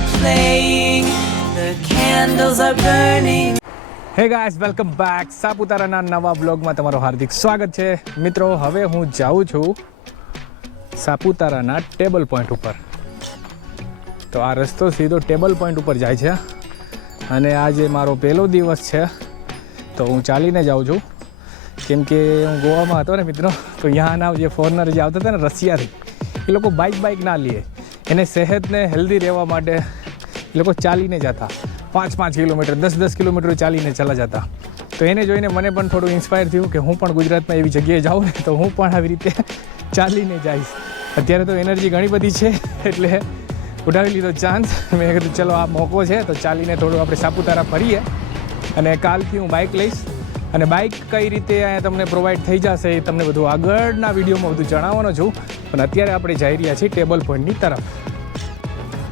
playing, the candles are burning. Hey guys welcome back સાપુતારાના નવા બ્લોગમાં તમારું હાર્દિક સ્વાગત છે. મિત્રો હવે હું જાઉં છું સાપુતારાના ટેબલ પોઈન્ટ ઉપર. તો આ રસ્તો સીધો ટેબલ પોઈન્ટ ઉપર જાય છે. અને આજે મારો પહેલો દિવસ છે. તો હું ચાલીને જાઉં છું. કેમ કે હું ગોવામાં હતો ને મિત્રો તો ત્યાંના જે ફોરેનર જે આવતા હતા ને રશિયાથી એ લોકો બાઇક બાઇક ના લે. એને સેહતને હેલ્ધી રહેવા માટે એ લોકો ચાલીને જતા. પાંચ પાંચ કિલોમીટર, દસ દસ કિલોમીટર ચાલીને ચલા જતા. તો એને જોઈને મને પણ થોડું ઇન્સ્પાયર થયું કે હું પણ ગુજરાતમાં એવી જગ્યાએ જાઉં ને તો હું પણ આવી રીતે ચાલીને જઈશ. અત્યારે તો એનર્જી ઘણી બધી છે, એટલે ઉઠાવી લીધો ચાન્સ મેં કીધું, ચલો, આ મોકો છે, તો ચાલીને થોડું આપણે સાપુતારા ફરીએ અને કાલથી હું બાઇક લઈશ. અને બાઇક કઈ રીતે અહીંયા તમને પ્રોવાઈડ થઈ જશે એ તમને બધું આગળના વિડીયોમાં બધું જણાવવાનો છું. પણ અત્યારે આપણે જઈ રહ્યા છીએ ટેબલ પોઈન્ટની તરફ.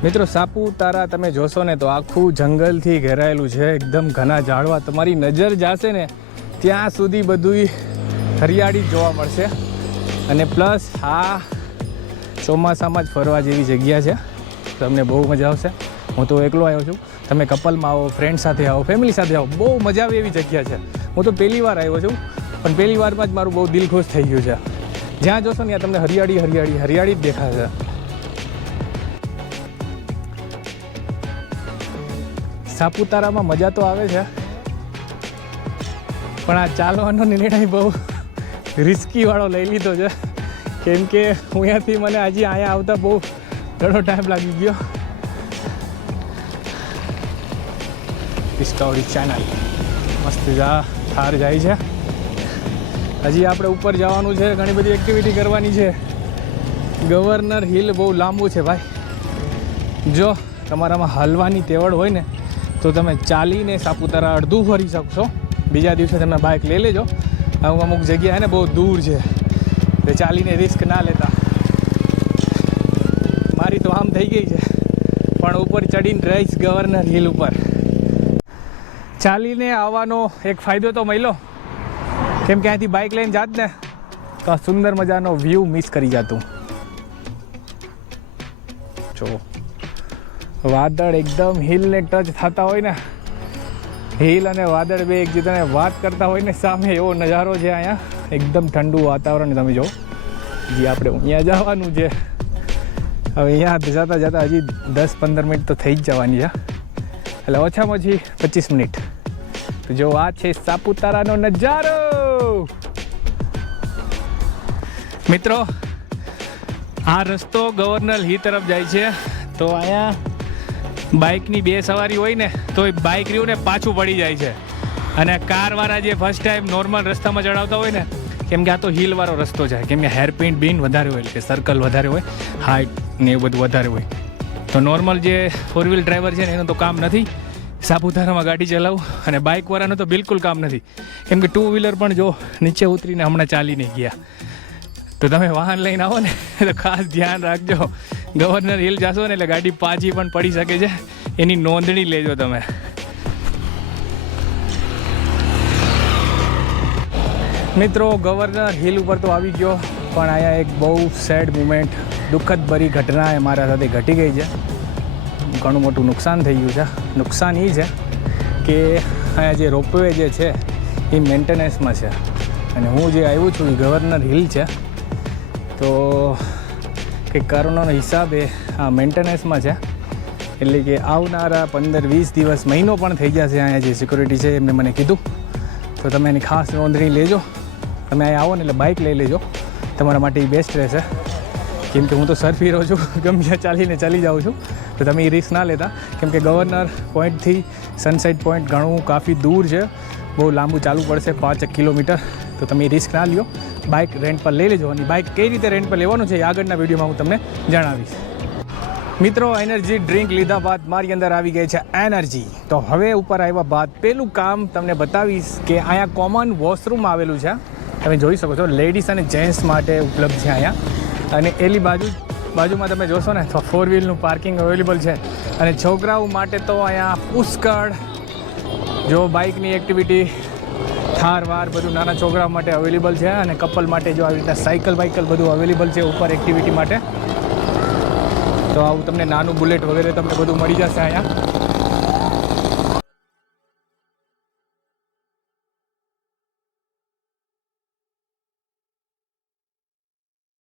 મિત્રો સાપુતારા તમે જોશો ને તો આખું જંગલથી ઘેરાયેલું છે. એકદમ ઘના ઝાડવા. તમારી નજર જાશે ને ત્યાં સુધી બધું હરિયાળી જોવા મળશે. અને પ્લસ આ ચોમાસામાં જ ફરવા જેવી જગ્યા છે. તમને બહુ મજા આવશે. હું તો એકલો આવ્યો છું. તમે કપલમાં આવો ફ્રેન્ડ સાથે આવો ફેમિલી સાથે આવો. બહુ મજા આવે એવી જગ્યા છે. હું તો પહેલી વાર આવ્યો છું, પણ પહેલી વારમાં જ મારું બહુ દિલ ખુશ થઈ ગયું છે. જ્યાં જોશો ને ત્યાં તમને હરિયાળી હરિયાળી હરિયાળી જ દેખાશે. સાપુતારામાં મજા તો આવે છે, પણ આ ચાલવાનો નિર્ણય બહુ રિસ્કી વાળો લઈ લીધો છે. કેમ કે હું અહીંયાથી મને હજી અહીંયા આવતા બહુ ઘણો ટાઈમ લાગી ગયો. ડિસ્કવરી ચેનલ મસ્ત જા. થાર જાય છે. હજી આપણે ઉપર જવાનું છે, ઘણી બધી એક્ટિવિટી કરવાની છે. ગવર્નર હિલ બહુ લાંબુ છે ભાઈ. જો, તમારામાં હલવાની તેવડ હોય ને, તો તમે ચાલીને સાપુતારા અડધું ફરી શકશો. બીજા દિવસે તમે બાઇક લઈ લેજો. અમુક અમુક જગ્યા છે ને બહુ દૂર છે. એટલે ચાલીને રિસ્ક ના લેતા. મારી તો આમ થઈ ગઈ છે. પણ ઉપર ચડીને રહીશ ગવર્નર હિલ ઉપર. ચાલીને આવવાનો એક ફાયદો તો મળ્યો. કેમ કે અહીંથી બાઇક લઈને જાત ને, તો આ સુંદર મજાનો વ્યૂ મિસ કરી જતું. જો, વાદળ એકદમ હિલને ટચ થતા હોય ને હિલ અને વાદળ બે એકબીજાને વાત કરતા હોય ને, સામે એવો નજારો છે અહીંયા. એકદમ ઠંડુ વાતાવરણ તમે જો. જે આપણે અહીંયા જવાનું છે. હવે અહીંયા જતા જતાં હજી દસ પંદર મિનિટ તો થઈ જ જવાની છે. એટલે ઓછામાં ઓછી પચીસ મિનિટ. જો આ છે સાપુતારાનો નજારો. મિત્રો, આ રસ્તો ગવર્નર હિલ તરફ જાય છે. તો અહીંયા બાઇકની બે સવારી હોય ને, તો એ બાઇક રહ્યું ને પાછું પડી જાય છે. અને કારવાળા જે ફર્સ્ટ ટાઈમ નોર્મલ રસ્તામાં ચડાવતા હોય ને, કેમ કે આ તો હિલવાળો રસ્તો છે. કેમ કે હેરપિન બિન વધારે હોય, એટલે સર્કલ વધારે હોય હાઇટ ને એવું બધું વધારે હોય. તો નોર્મલ જે ફોર વ્હીલ ડ્રાઈવર છે ને, એનું તો કામ નથી. સાપુતારામાં ગાડી ચલાવું અને બાઇકવાળાનું તો બિલકુલ કામ નથી. કેમ કે ટુ વ્હીલર પણ જો નીચે ઉતરીને હમણાં ચાલીને ગયા. તો તમે વાહન લઈને આવો ને, તો ખાસ ધ્યાન રાખજો. ગવર્નર હિલ જશો ને એટલે ગાડી પાછી પણ પડી શકે છે. એની નોંધણી લેજો તમે. મિત્રો, ગવર્નર હિલ ઉપર તો આવી ગયો, પણ અહીંયા એક બહુ સેડ મુમેન્ટ દુઃખદ ભરી ઘટના એ મારા સાથે ઘટી ગઈ છે. ઘણું મોટું નુકસાન થઈ ગયું છે. નુકસાન એ છે કે અહીંયા જે રોપવે જે છે એ મેન્ટેનન્સમાં છે. અને હું જે આવ્યું છું એ ગવર્નર હિલ છે. તો કે હિસાબ એ આ મેન્ટેનન્સમાં છે. એટલે કે આવનારા પંદર વીસ દિવસ મહિનો પણ થઈ જશે અહીંયા જે સિક્યુરિટી છે, એમને મને કીધું. તો તમે એની ખાસ નોંધણી લેજો. તમે અહીંયા આવો ને એટલે બાઇક લઈ લેજો. તમારા માટે એ બેસ્ટ રહેશે. કેમ કે હું તો સરફીરો છું. ગમે ચાલીને ચાલી જાઉં છું. તો તમે એ રિસ્ક ના લેતા. કેમ કે ગવર્નર પોઈન્ટથી સનસેટ પોઈન્ટ ઘણું કાફી દૂર છે. બહુ લાંબુ ચાલવું પડશે પાંચ કિલોમીટર. તો તમે રિસ્ક ના લ્યો. બાઇક રેન્ટ પર લઈ લેજો અને બાઇક કઈ રીતે રેન્ટ પર લેવાનું છે એ આગળના વિડીયોમાં હું તમને જણાવીશ. મિત્રો એનર્જી ડ્રિંક લીધા બાદ મારી અંદર આવી ગઈ છે એનર્જી તો હવે ઉપર આવ્યા બાદ પેલું કામ તમને બતાવીશ કે અહીંયા કોમન વોશરૂમ આવેલું છે. તમે જોઈ શકો છો લેડીઝ અને જેન્ટ્સ માટે ઉપલબ્ધ છે અહીંયા. અને એલી બાજુ બાજુમાં તમે જોશો ને, તો ફોર વ્હીલનું પાર્કિંગ અવેલેબલ છે. અને છોકરાઓ માટે તો અહીંયા પુષ્કળ જો બાઇકની એક્ટિવિટી થાર, વાર બધું નાના છોકરાઓ માટે અવેલેબલ છે અને કપલ માટે જો આવી રીતના સાયકલ બાઇકલ બધું અવેલેબલ છે ઉપર એક્ટિવિટી માટે, તો આવું તમને નાનું બુલેટ વગેરે તમને બધું મળી જશે અહીંયા.